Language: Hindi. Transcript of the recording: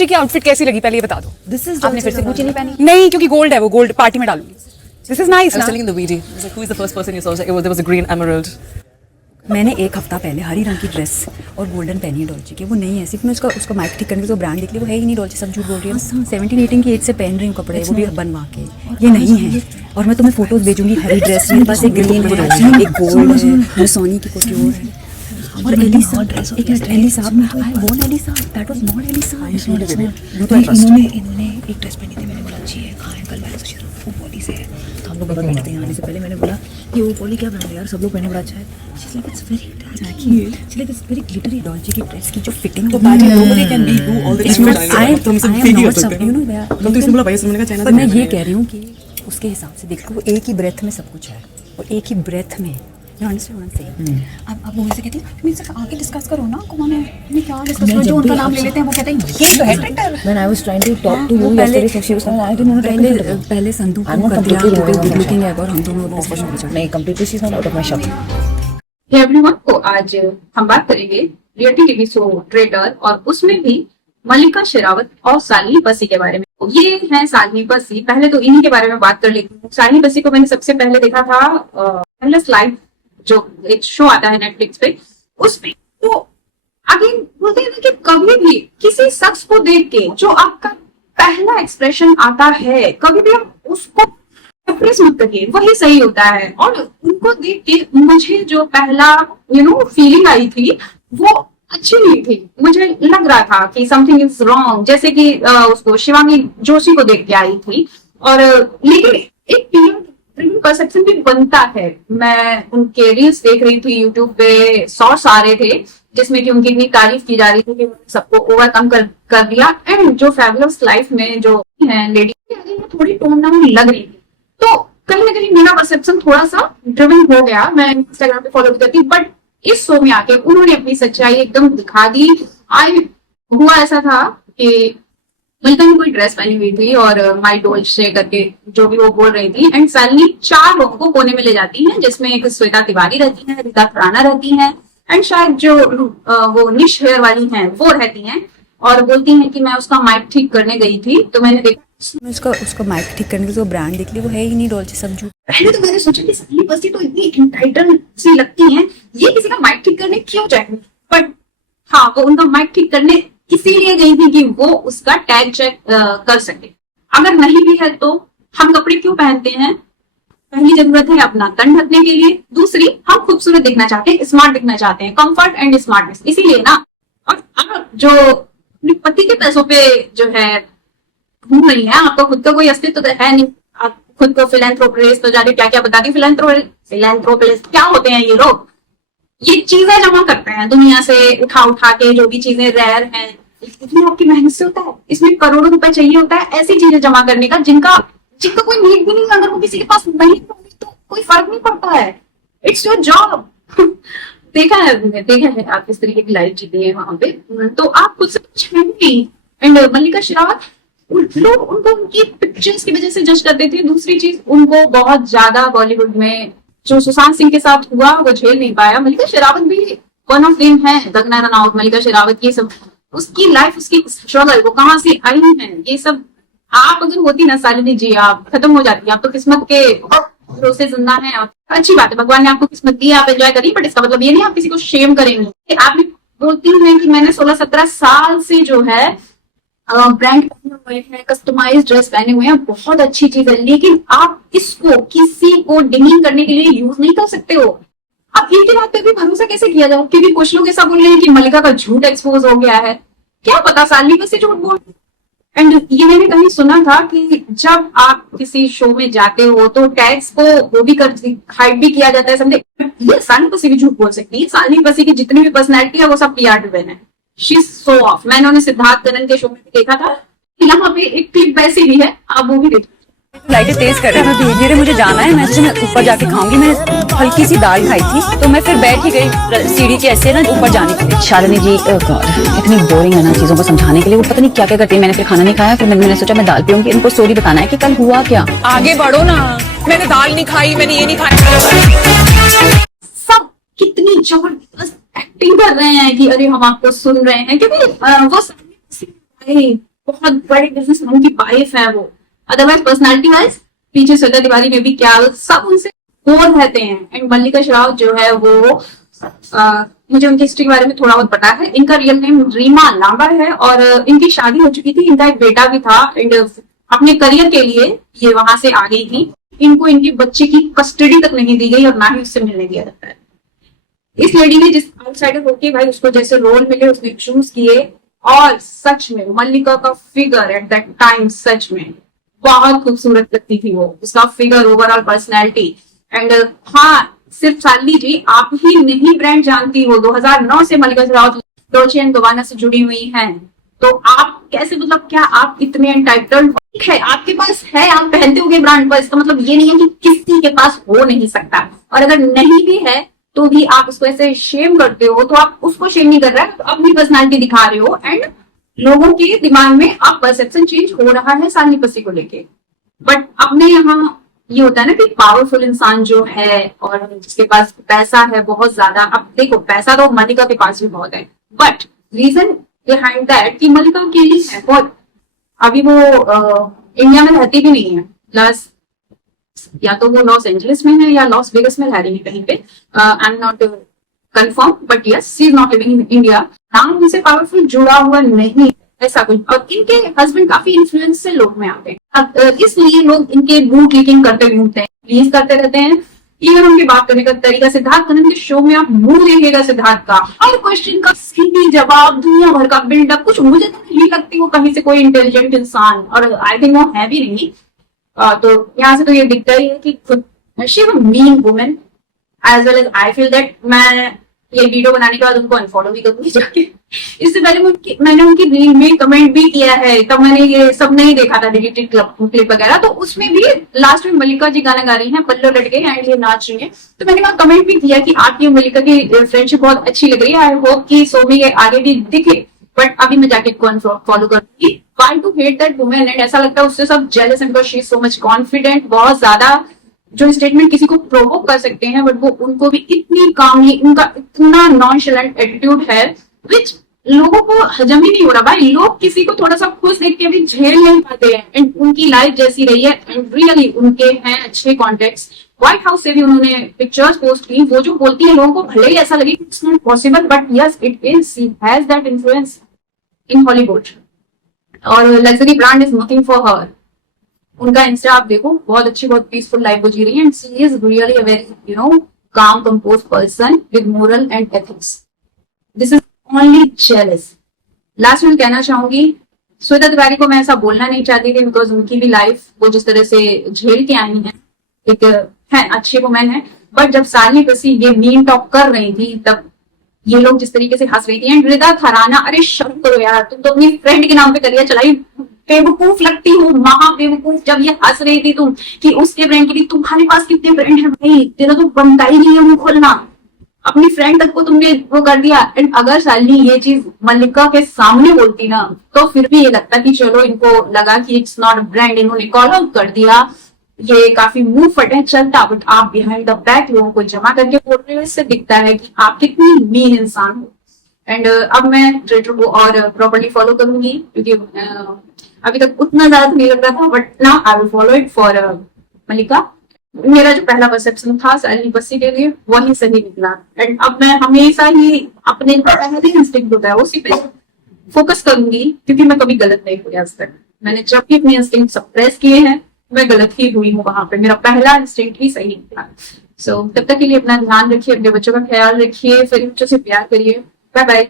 डॉल्चे की आउटफिट कैसी लगी पहले ये बता दो। दिस इज आपने फिर से गुच्ची नहीं पहनी? नहीं, क्योंकि गोल्ड है, वो गोल्ड पार्टी में डालूंगी। This is nice I was ना। telling in the VD, I was like, who is the first person you saw? I was like, there was a green emerald. मैंने एक हफ्ता पहले हरी रंग की ड्रेस और गोल्डन पहनी है डॉल्चे की। वो नहीं है, सिर्फ मैं उसका माइक ठीक करने के तो ब्रांड देख लिया, वो है ही नहीं डॉल्चे, सब झूठ बोल रही है। 17-18 की एज से पहन रही हूँ कपड़े, वो भी बनवा के। ये नहीं है। और मैं तुम्हें फोटोज भेजूंगी हरी ड्रेस, मेरे पास एक ग्रीन है, एक गोल्ड है, वो सोनी की कोई और है। और एलिसा, एक मिनट, Elisa I want Elisa, that was not Elisa. इन्होंने एक ड्रेस पहनी थी, मैंने बोला अच्छी है, कहाँ है, कल मैंने सोची वो पॉली से है, तो हम लोग बाहर बैठे थे आने से पहले, मैंने बोला ये वो पॉली क्या ब्रांड है यार, सब लोग पहने बड़ा अच्छा है। She like it's very tacky, she like it's very glittery. Dolce की ड्रेस की जो फिटिंग, वो Nobody can be do all this. पर मैं ये कह रही हूँ कि उसके हिसाब से देखो, वो एक ही ब्रेथ में सब कुछ है, और एक ही ब्रेथ में। अब वो मुझसे कहती है मुझसे आगे डिस्कस करो ना, कौन है, मैं क्या डिस्कस करूं, जो उनका नाम ले लेते हैं वो कहते हैं ये तो है tractor. When I was trying to talk to you yesterday, so she was saying I don't know, पहले संदूक को कर दिया क्योंकि गुड लुकिंग है, और हम दोनों डिस्कशन हो जाए। नहीं, completely she is not out of my shop. Hey everyone, तो आज हम बात करेंगे रियलिटी टीवी शो ट्रेडर, और उसमें भी मल्लिका शेरावत और शालिनी बसी के बारे में। ये है शालिनी बसी। पहले तो इन्हीं के बारे में बात कर लेती हूँ। शालिनी बसी को मैंने सबसे पहले देखा था पहले स्लाइड, जो एक शो आता है नेटफ्लिक्स पे, उसमें। तो अगेन बोलते हैं ना कि कभी भी किसी शख्स को देख के जो आपका पहला एक्सप्रेशन आता है, कभी भी आप उसको एक्सप्रेस मत करिए, वही सही होता है। और उनको देख के मुझे जो पहला फीलिंग आई थी वो अच्छी नहीं थी। मुझे लग रहा था कि समथिंग इज रॉन्ग, जैसे कि उसको शिवांगी जोशी को देख के आई थी। और लेकिन एक परसेप्शन भी बनता है। मैं उनके रील्स देख रही थी यूट्यूब पे, शॉर्ट्स आ रहे थे जिसमें कि उनकी इतनी तारीफ की जा रही थी कि सबको ओवरकम कर दिया। एंड जो फैबुलस लाइफ में जो है लेडी, थोड़ी टोन डाउन लग रही थी। तो कहीं ना कहीं मेरा परसेप्शन थोड़ा सा ड्रिवन हो गया। मैं इंस्टाग्राम पे फॉलो करती, बट इस शो में आके उन्होंने अपनी सच्चाई एकदम दिखा दी। हुआ ऐसा था कि मल्लिका ने कोई ड्रेस पहनी हुई थी और माई डोल से करके जो भी वो बोल रही थी, एंड शालिनी 4 लोगों को कोने में ले जाती हैं, जिसमें एक श्वेता तिवारी रहती है, रीता खुराना रहती है, एंड शायद जो वो निश हेयर वाली हैं वो रहती हैं, और बोलती हैं कि मैं उसका माइक ठीक करने गई थी। तो मैंने देखा उसका माइक ठीक करने के जो ब्रांड देख लिया, वो है ही नहीं डॉल्चे, सब झूठ। पहले तो मैंने सोचा कि शालिनी बसी तो इतनी एंटाइटल सी लगती हैं, ये किसी का माइक ठीक करने क्यों जाएंगे। बट हाँ, वो उनका माइक ठीक करने इसीलिए गई थी कि वो उसका टैग चेक कर सके। अगर नहीं भी है तो हम कपड़े क्यों पहनते हैं? पहली जरूरत है अपना तन ढकने के लिए, दूसरी हम खूबसूरत दिखना चाहते हैं, स्मार्ट दिखना चाहते हैं, कंफर्ट एंड स्मार्टनेस, इसीलिए ना। और आप जो अपने पति के पैसों पे जो है घूम रही है, आपका खुद का कोई अस्तित्व तो है नहीं। आप खुद को फिलैंथ्रोपिस्ट तो जाने क्या क्या बताती, फिलैंथ्रोपिस्ट क्या होते हैं ये लोग? ये चीजें जमा करते हैं दुनिया से उठा के, जो भी चीजें रेयर हैं, इसमें आपकी मेहनत से होता है, इसमें करोड़ों रुपए चाहिए होता है ऐसी चीजें जमा करने का जिनका कोई नीड भी नहीं है। अगर वो किसी के पास नहीं होगी तो कोई फर्क नहीं पड़ता है, इट्स योर जॉब। देखा है आप किस तरीके की लाइफ जीती है वहां पे, तो आप खुद से कुछ है नहीं। एंड मल्लिका शेरावत, लोग उनको उनकी पिक्चर्स की वजह से जज करते थे। दूसरी चीज, उनको बहुत ज्यादा बॉलीवुड में जो सुशांत सिंह के साथ हुआ वो झेल नहीं पाया। मल्लिका शेरावत भी वन ऑफ देम है, कंगना रनौत, मल्लिका शेरावत, ये सब उसकी लाइफ, उसकी स्ट्रगल, वो कहाँ से आई है, ये सब आप अगर होती ना शालिनी जी, आप खत्म हो जाती। आप तो किस्मत के भरोसे जिंदा हैं, और अच्छी बात है, भगवान ने आपको किस्मत दी, आप एंजॉय करिए, बट इसका मतलब ये नहीं आप किसी को शेम करेंगे। आप भी बोलती हैं कि मैंने 16-17 साल से जो है ब्रांड पहने हुए हैं, कस्टमाइज ड्रेस पहने हुए हैं, बहुत अच्छी चीज है, लेकिन आप इसको किसी को डिमीन करने के लिए यूज नहीं कर सकते हो। अब इनकी बात पे भी भरोसा कैसे किया जाए? क्योंकि कुछ लोग ऐसा बोल रहे हैं कि मल्लिका का झूठ एक्सपोज हो गया है, क्या पता शालिनी बस झूठ बोल। एंड ये मैंने कहीं सुना था कि जब आप किसी शो में जाते हो तो टैग्स को वो भी हाइड भी किया जाता है, समझे। ये शालिनी बसी भी झूठ बोल सकती है। शालिनी बसी की जितनी भी पर्सनैलिटी है वो सब PR ड्रिवन है। She is so of. मैंने उन्हें सिद्धार्थ कनन के शो में भी देखा था, यहाँ पे एक क्लिप वैसी भी है, आप वो भी देखिए। लाइटें तेज कर रहे हैं, बिहेवियर है, मुझे जाना है, मैं ऊपर जाके खाऊंगी। मैंने हल्की सी दाल खाई थी, तो मैं फिर बैठ ही गई सीढ़ी के ऐसे ना ऊपर जाने के लिए। शालिनी जी इतनी बोरिंग है ना चीजों को समझाने के लिए, वो पता नहीं क्या क्या करती है। मैंने फिर खाना नहीं खाया, फिर मैंने सोचा मैं दाल पीऊंगी, इनको स्टोरी बताना है कि कल हुआ क्या। आगे बढ़ो ना, मैंने दाल नहीं खाई, मैंने ये नहीं खाया। सब कितनी जबरदस्त एक्टिंग कर रहे हैं कि अरे हम आपको सुन रहे हैं, क्योंकि वो बहुत बड़े बिजनेस उनकी वाइफ है वो, अदरवाइज पर्सनालिटी वाइज पीछे श्वेता तिवारी में भी क्या सब उनसे बोर रहते हैं। एंड मल्लिका शेरावत जो है वो मुझे उनकी हिस्ट्री के बारे में थोड़ा बहुत पता है। इनका रियल नेम रीमा लांबा है और इनकी शादी हो चुकी थी, इनका एक बेटा भी था एंड अपने करियर के लिए ये वहां से आ गई थी। इनको इनके बच्चे की कस्टडी तक नहीं दी गई और ना ही उससे मिलने दिया जाता है। इस लेडी ने जिस आउटसाइडर होके भाई उसको जैसे रोल मिले उसने चूज किए और सच में मल्लिका का फिगर एट दैट टाइम सच में बहुत खूबसूरत लगती थी वो, उसका फिगर, ओवरऑल पर्सनैलिटी। एंड हाँ, सिर्फ शालिनी जी आप ही नहीं ब्रांड जानती हो, 2009 से मल्लिका शेरावत डॉल्चे एंड गबाना से जुड़ी हुई हैं, तो आप कैसे, मतलब क्या आप इतने एंटाइटल्ड है? आपके पास है, आप पहनते होगे ब्रांड पर, इसका मतलब ये नहीं है कि किसी के पास हो नहीं सकता। और अगर नहीं भी है तो भी आप उसको ऐसे शेम करते हो, तो आप उसको शेम नहीं कर रहे हैं, अपनी पर्सनालिटी दिखा रहे हो एंड लोगों के दिमाग में आप परसेप्शन चेंज हो रहा है शालिनी पसी को लेके। बट अपने यहाँ ये होता है ना कि पावरफुल इंसान जो है और जिसके पास पैसा है बहुत ज्यादा, अब देखो पैसा तो मल्लिका के पास भी बहुत है, बट रीजन बिहाइंड दैट कि मल्लिका के लिए है बहुत, अभी वो इंडिया में रहती भी नहीं है, प्लस या तो वो लॉस एंजलिस में है या लॉस वेगस में रह रही है कहीं पे, I am not confirm, but yes she is not living in India. नाम उनसे पावरफुल जुड़ा हुआ नहीं ऐसा कुछ। और इनके हस्बैंड काफी इन्फ्लुएंस से लोग में आते हैं, अब इसलिए लोग इनके मूड लीकिंग करते घूमते हैं, प्लीज करते रहते हैं। इवन उनकी बात करने का तरीका, सिद्धार्थ कनन के शो में आप मुंह देखिएगा सिद्धार्थ का, हर क्वेश्चन का सीधी जवाब, दुनिया भर का बिल्डअप, कुछ मुझे तो नहीं लगती वो कहीं से कोई इंटेलिजेंट इंसान, और आई थिंक वो है भी नहीं। तो यहाँ से तो ये दिखता ही है कि she is a mean women as well as I feel that. मैं ये वीडियो बनाने के बाद उनको अनफॉलो भी करूंगी जाके। इससे पहले मैंने उनकी रील में कमेंट भी किया है, तब मैंने ये सब नहीं देखा था डिलीटेड क्लिप वगैरह, तो उसमें भी लास्ट में मल्लिका जी गाना गा रही हैं, पल्लो लटके एंड ये नाच रही है, तो मैंने वहां कमेंट भी किया कि आपकी मल्लिका की फ्रेंडशिप बहुत अच्छी लग रही है, आई होप कि सोमी के आगे भी दिखे। बट अभी मैं जाके फॉलो करूंगी। Why to hate that women, and ऐसा लगता है उससे सब jealous and she is so much confident, बहुत ज्यादा जो स्टेटमेंट किसी को प्रोवोक कर सकते हैं, बट वो उनको भी इतनी कामली, उनका इतना नॉनशलेंट एटीट्यूड है विच लोगों को हजम ही नहीं हो रहा। भाई लोग किसी को थोड़ा सा खुश देख के भी झेल नहीं पाते हैं, एंड उनकी लाइफ जैसी रही है एंड रियली उनके हैं अच्छे कॉन्टेक्ट। व्हाइट हाउस से भी उन्होंने पिक्चर्स पोस्ट की, वो जो बोलती है लोगों को भले ही ऐसा लगे it's not possible, but yes it is, she has that influence in Hollywood और luxury brand is nothing for her. उनका इंस्टा आप देखो, बहुत अच्छी, बहुत पीसफुल लाइफ वो जी रही है and she is really a very calm compose person with moral and ethics. This is only jealous. Last में कहना चाहूंगी, श्वेता तिवारी को मैं ऐसा बोलना नहीं चाहती थी बिकॉज उनकी भी लाइफ वो जिस तरह से झेल के आई है, एक है अच्छी वुमेन है, बट जब शालिनी पसी ये मीम टॉक कर रही थी तब ये लोग जिस तरीके से हंस रही थी। एंड रिदा खराना, अरे शर्म करो यार, तुम तो अपनी फ्रेंड के नाम पे करियर चलाई, बेवकूफ लगती हो, महा बेवकूफ। जब ये हंस रही थी तुम कि उसके फ्रेंड के लिए, तुम्हारे पास कितने फ्रेंड है भाई, तेरा तो बनता ही नहीं है मुंह खोलना, अपनी फ्रेंड तक को तुमने वो कर दिया। एंड अगर शालिनी ये चीज मल्लिका के सामने बोलती ना तो फिर भी ये लगता कि चलो इनको लगा कि इट्स नॉट ब्रांड, इन्होंने कॉल आउट कर दिया, ये काफी मुंह फटे चलता, बट आप बिहाइंड द बैक लोगों को जमा करके बोल रहे हो, इससे दिखता है कि आप कितनी मीन इंसान हो। एंड अब मैं ट्विटर को और प्रॉपर्ली फॉलो करूंगी क्योंकि अभी तक उतना ज्यादा नहीं लग रहा था, but now I will follow it for Mallika. मेरा जो पहला परसेप्शन था शालिनी पसी के लिए वही सही निकला, एंड अब मैं हमेशा ही अपने पहले इंस्टिंक्ट होता है उसी पे फोकस करूंगी क्योंकि मैं कभी गलत नहीं हुई आज तक। मैंने जब भी अपने इंस्टिंक्ट सप्रेस किए हैं मैं गलत ही हुई हूँ, वहां पे मेरा पहला इंस्टिंक्ट ही सही निकला। सो तब तक के लिए अपना ध्यान रखिए, अपने बच्चों का ख्याल रखिए, फिर बच्चों से प्यार करिए। Bye bye.